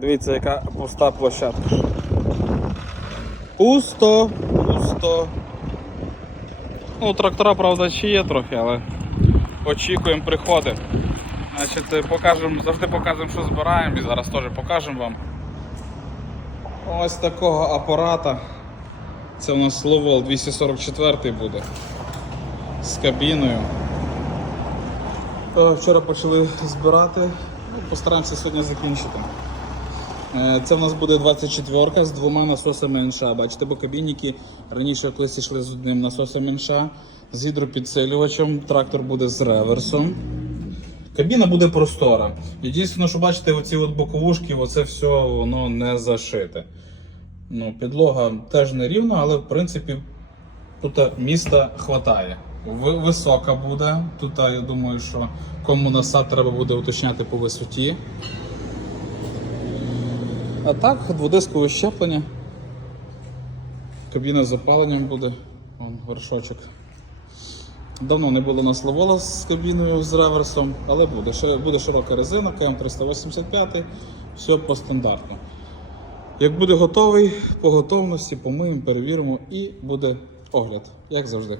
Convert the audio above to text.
Дивіться, яка пуста площадка. Пусто, пусто. Ну, трактора, правда, ще є трохи, але очікуємо приходи. Значить, покажемо, завжди показуємо, що збираємо і зараз теж покажемо вам. Ось такого апарата. Це у нас Lowell 244 буде з кабіною. Е, Вчора почали збирати, ну, постараємося сьогодні закінчити. Е, Це в нас буде 24-ка з двома насосами НШ. Бачите, бо кабінники раніше колись йшли з одним насосом НШ, з гідропідсилювачем, трактор буде з реверсом. Кабіна буде простора. Єдине, що бачите, оці от боковушки, оце все воно не зашите. Ну, підлога теж не рівна, але в принципі тут міста хватає. Висока буде. Тут я думаю, що кому насад треба буде уточняти по висоті. А так, дводискове щеплення. Кабіна з запаленням буде. Вон горшочок. Давно не було у нас ловола з кабіною з реверсом, але буде. Буде широка резина, КМ385, все по стандарту. Як буде готовий, по готовності помиємо, перевіримо і буде огляд, як завжди.